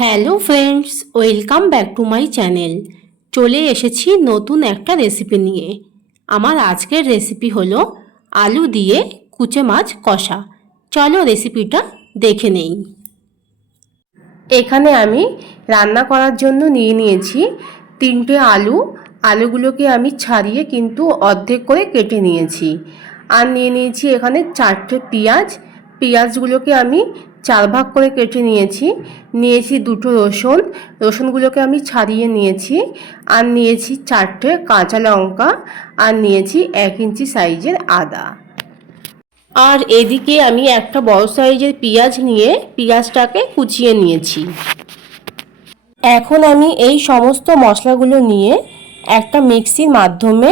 Hello friends, welcome back to my channel. চলে এসেছি নতুন একটা রেসিপি নিয়ে। আমার আজকের রেসিপি হলো আলু দিয়ে কুচে মাছ কষা। চলো রেসিপিটা দেখে নেই। এখানে আমি রান্না করার জন্য নিয়েছি 3টে আলু। আলুগুলোকে আমি ছাড়িয়ে কিন্তু অর্ধেক করে কেটে নিয়েছি। আর নিয়েছি এখানে 4টে পেঁয়াজ। পেঁয়াজগুলোকে আমি 4 ভাগ করে কেটে নিয়েছি 2টো রসুন। রসুনগুলোকে আমি ছাড়িয়ে নিয়েছি। আর নিয়েছি 4টে কাঁচা লঙ্কা। আর নিয়েছি 1 ইঞ্চি সাইজের আদা। আর এদিকে আমি একটা বড় সাইজের পেঁয়াজ নিয়ে পেঁয়াজটাকে কুচিয়ে নিয়েছি। এখন আমি এই সমস্ত মশলাগুলো নিয়ে একটা মিক্সির মাধ্যমে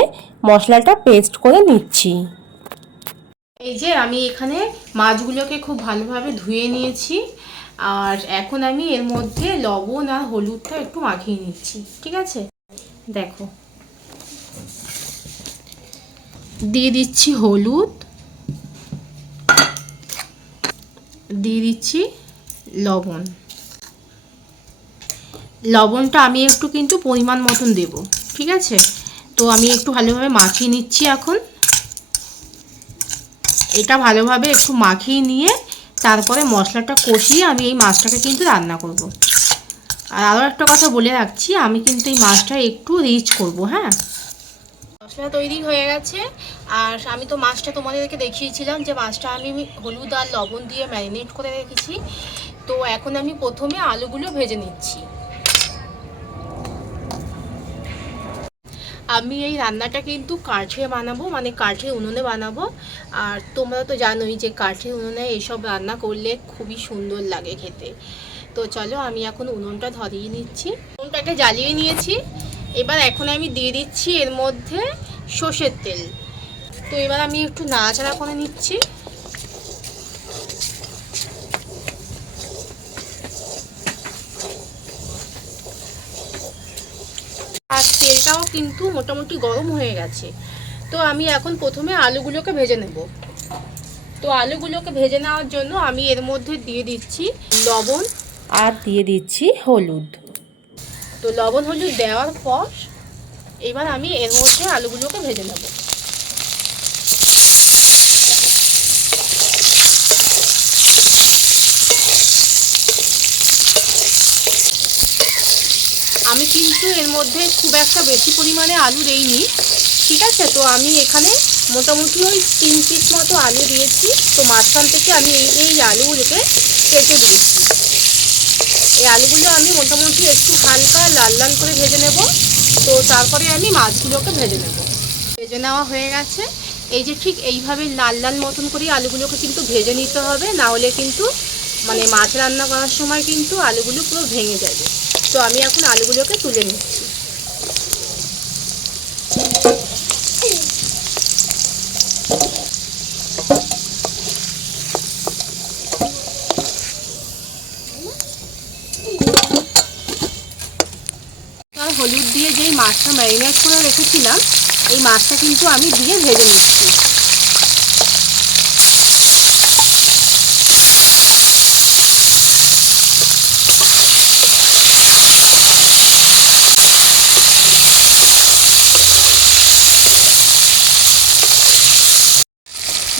মশলাটা পেস্ট করে নিচ্ছি। এই যে আমি এখানে মাছগুলোকে খুব ভালোভাবে ধুয়ে নিয়েছি। আর এখন আমি এর মধ্যে লবণ আর হলুদটা একটু মাখিয়ে নিচ্ছি। ঠিক আছে, দেখো দিয়ে দিচ্ছি হলুদ, দিয়ে দিচ্ছি লবণ। লবণটা আমি একটু কিন্তু পরিমাণ মতন দেব। ঠিক আছে, তো আমি একটু ভালোভাবে মাখিয়ে নিচ্ছি। এখন এটা ভালোভাবে একটু মাখিয়ে নিয়ে তারপরে মশলাটা কষিয়ে আমি এই মাছটাকে কিন্তু রান্না করব। আর আরও একটা কথা বলে রাখছি, আমি কিন্তু এই মাছটা একটু রিচ করব। হ্যাঁ, মশলা তৈরি হয়ে গেছে। আর আমি তো মাছটা তোমাদেরকে দেখিয়েছিলাম যে মাছটা আমি হলুদ আর লবণ দিয়ে ম্যারিনেট করে রেখেছি। তো এখন আমি প্রথমে আলুগুলো ভেজে নিচ্ছি। আমি এই রান্নাটা কিন্তু কাঠে বানাবো, মানে কাঠের উনুনে বানাবো। আর তোমরা তো জানোই যে কাঠের উনুনে এইসব রান্না করলে খুবই সুন্দর লাগে খেতে। তো চলো আমি এখন উনুনটা ধরিয়ে নিচ্ছি। উনুনটাকে জ্বালিয়ে নিয়েছি। এবার এখন আমি দিয়ে দিচ্ছি এর মধ্যে সর্ষের তেল। তো এবার আমি একটু নাড়াচাড়া করে নিচ্ছি। আর তেলটাও কিন্তু মোটামুটি গরম হয়ে গেছে। তো আমি এখন প্রথমে আলুগুলোকে ভেজে নেব। তো আলুগুলোকে ভেজে নেওয়ার জন্য আমি এর মধ্যে দিয়ে দিচ্ছি লবণ আর দিয়ে দিচ্ছি হলুদ। তো লবণ হলুদ দেওয়ার পর এবার আমি এর মধ্যে আলুগুলোকে ভেজে নেব। আমি কিন্তু এর মধ্যে খুব একটা বেশি পরিমাণে আলু দেইনি। ঠিক আছে, তো আমি এখানে মোটামুটি ওই 3 পিস মতো আলু দিয়েছি। তো মাঝখান থেকে আমি এই আলুগুলোকে কেটে দিয়েছি। এই আলুগুলো আমি মোটামুটি একটু হালকা লাল লাল করে ভেজে নেব। তো তারপরে আমি মাছগুলোকে ভেজে নেব। ভেজে নেওয়া হয়ে গেছে। এই যে ঠিক এইভাবে লাল লাল মতন করে আলুগুলোকে কিন্তু ভেজে নিতে হবে, না হলে কিন্তু মানে মাছ রান্না করার সময় কিন্তু আলুগুলো পুরো ভেঙে যাবে। তো আমি এখন আলুগুলোকে তুলে নিচ্ছি। আর হলুদ দিয়ে যেই মাছটা ম্যারিনেট করে রেখেছিলাম, এই মাছটা কিন্তু আমি দিয়ে ভেজে নিচ্ছি।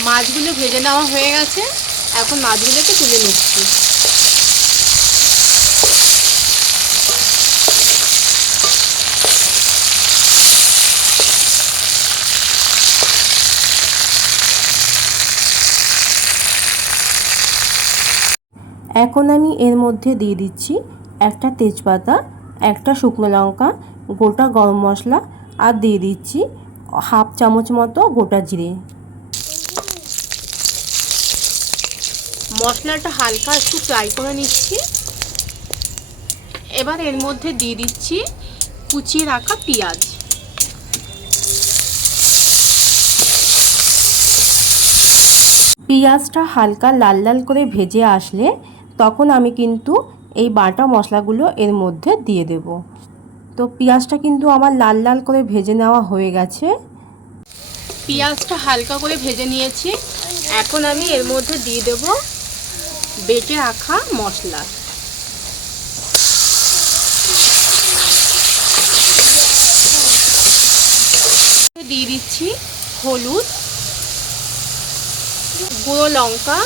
মাছগুলো ভেজে নেওয়া হয়ে গেছে। এখন মাছগুলোকে তুলে নিচ্ছি। এখন আমি এর মধ্যে দিয়ে দিচ্ছি একটা তেজপাতা, একটা শুকনো লঙ্কা, গোটা গরম মশলা আর দিয়ে দিচ্ছি হাফ চামচ মতো গোটা জিরে। মশলাটা হালকা একটু ফ্রাই করে নিচ্ছি। এবার এর মধ্যে দিয়ে দিচ্ছি কুচিয়ে রাখা পেঁয়াজ। পেঁয়াজটা হালকা লাল লাল করে ভেজে আসলে তখন আমি কিন্তু এই বাটা মশলাগুলো এর মধ্যে দিয়ে দেব। তো পেঁয়াজটা কিন্তু আমার লাল লাল করে ভেজে নেওয়া হয়ে গেছে। পেঁয়াজটা হালকা করে ভেজে নিয়েছি। এখন আমি এর মধ্যে দিয়ে দেব বেটে রাখা মশলা। দিয়ে দিচ্ছি হলুদ, গুঁড়ো লঙ্কা,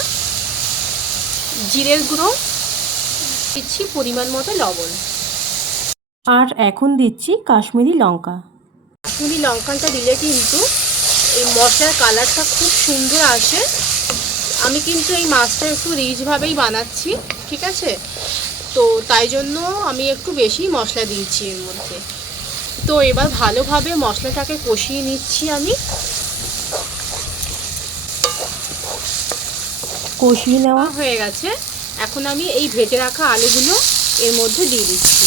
জিরের গুঁড়ো, দিচ্ছি পরিমাণ মতো লবণ, আর এখন দিচ্ছি কাশ্মীরি লঙ্কা। কাশ্মীরি লঙ্কাটা দিলে কিন্তু এই মশলার কালারটা খুব সুন্দর আসে। আমি কিন্তু এই মাছটা একটু রিচভাবেই বানাচ্ছি, ঠিক আছে? তো তাই জন্য আমি একটু বেশি মশলা দিয়েছি এর মধ্যে। তো এবার ভালোভাবে মশলাটাকে কষিয়ে নিচ্ছি আমি। কষিয়ে নেওয়া হয়ে গেছে। এখন আমি এই ভেজে রাখা আলুগুলো এর মধ্যে দিয়ে দিচ্ছি।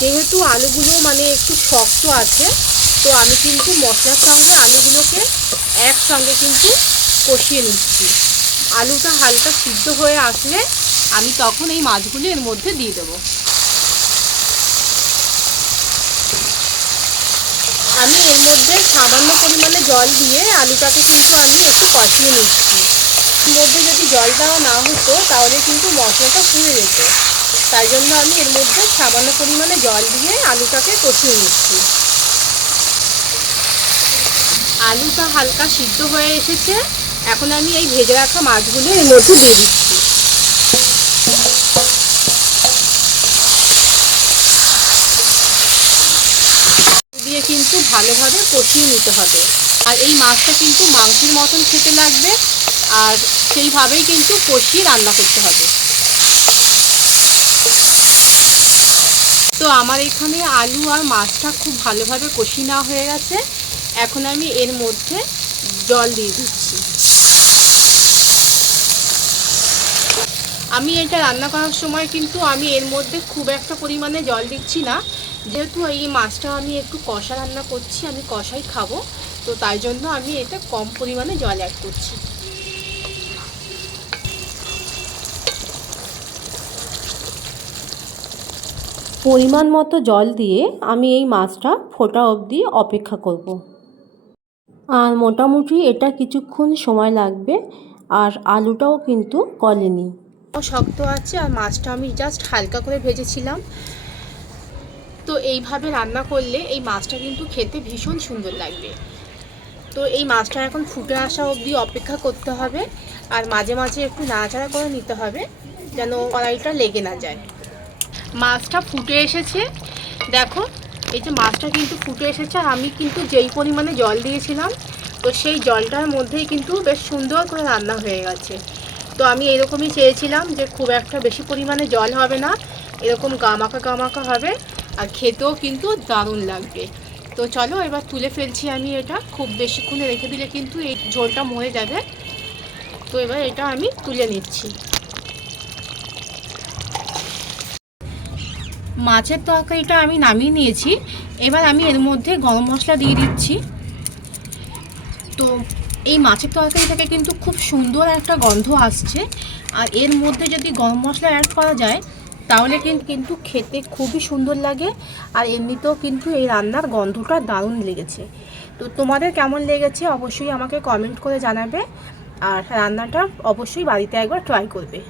যেহেতু আলুগুলো মানে একটু শক্ত আছে, তো আমি কিন্তু মশলার সঙ্গে আলুগুলোকে একসঙ্গে কিন্তু কষিয়ে নিচ্ছি। আলুটা হালকা সিদ্ধ হয়ে আসলে আমি তখন এই মাছগুলো এর মধ্যে দিয়ে দেবো। আমি এর মধ্যে সামান্য পরিমাণে জল দিয়ে আলুটাকে কিন্তু আমি একটু কষিয়ে নিচ্ছি। এর মধ্যে যদি জল দেওয়া না হতো তাহলে কিন্তু মশলাটা পুড়ে যেত। তাই জন্য আমি এর মধ্যে সামান্য পরিমাণে জল দিয়ে আলুটাকে কষিয়ে নিচ্ছি। আলুটা হালকা সিদ্ধ হয়ে এসেছে। এখন আমি এই ভেজে রাখা মাছগুলো এর মধ্যে দিয়ে দিচ্ছি। দিয়ে কিন্তু ভালোভাবে কষিয়ে নিতে হবে। আর এই মাছটা কিন্তু মাংসের মতন খেতে লাগবে, আর সেইভাবেই কিন্তু কষিয়ে রান্না করতে হবে। তো আমার এখানে আলু আর মাছটা খুব ভালোভাবে কষিয়ে নেওয়া হয়ে গেছে। এখন আমি এর মধ্যে জল দিয়ে দিচ্ছি। আমি এটা রান্না করার সময় কিন্তু আমি এর মধ্যে খুব একটা পরিমাণে জল দিচ্ছি না, যেহেতু এই মাছটা আমি একটু কষা রান্না করছি, আমি কষাই খাবো, তো তাই জন্য আমি এতে কম পরিমাণে জল অ্যাড করছি। পরিমাণ মতো জল দিয়ে আমি এই মাছটা ফোটা অবধি অপেক্ষা করব। আর মোটামুটি এটা কিছুক্ষণ সময় লাগবে। আর আলুটাও কিন্তু গলেনি, শক্ত আছে, আর মাছটা আমি জাস্ট হালকা করে ভেজেছিলাম। তো এইভাবে রান্না করলে এই মাছটা কিন্তু খেতে ভীষণ সুন্দর লাগবে। তো এই মাছটা এখন ফুটে আসা অবধি অপেক্ষা করতে হবে, আর মাঝে মাঝে একটু নাড়াচাড়া করে নিতে হবে যেন কড়াইটা লেগে না যায়। মাছটা ফুটে এসেছে, দেখো এই যে মাছটা কিন্তু ফুটে এসেছে। আর আমি কিন্তু যেই পরিমাণে জল দিয়েছিলাম, তো সেই জলটার মধ্যেই কিন্তু বেশ সুন্দর করে রান্না হয়ে গেছে। তো আমি এরকমই চেয়েছিলাম যে খুব একটা বেশি পরিমাণে জল হবে না, এরকম গামাখা গামাখা হবে, আর খেতেও কিন্তু দারুণ লাগবে। তো চলো এবার তুলে ফেলছি আমি এটা। খুব বেশিক্ষণে রেখে দিলে কিন্তু এই ঝোলটা মরে যাবে। তো এবার এটা আমি তুলে নিচ্ছি। মাছের তরকারিটা আমি নামিয়ে নিয়েছি। এবার আমি এর মধ্যে গরম মশলা দিয়ে দিচ্ছি। তো এই মাছের তরকারি থেকে কিন্তু খুব সুন্দর একটা গন্ধ আসছে, আর এর মধ্যে যদি গরম মশলা অ্যাড করা যায় তাহলে কিন্তু খেতে খুবই সুন্দর লাগে। আর এমনিতেও কিন্তু এই রান্নার গন্ধটা দারুণ লেগেছে। তো তোমাদের কেমন লেগেছে অবশ্যই আমাকে কমেন্ট করে জানাবে, আর রান্নাটা অবশ্যই বাড়িতে একবার ট্রাই করবে।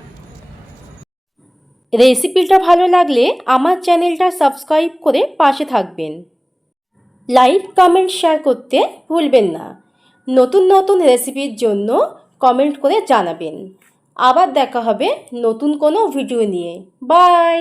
রেসিপিটা ভালো লাগলে আমার চ্যানেলটা সাবস্ক্রাইব করে পাশে থাকবেন। লাইক কমেন্ট শেয়ার করতে ভুলবেন না। নতুন নতুন রেসিপির জন্য কমেন্ট করে জানাবেন। আবার দেখা হবে নতুন কোনো ভিডিও নিয়ে। বাই।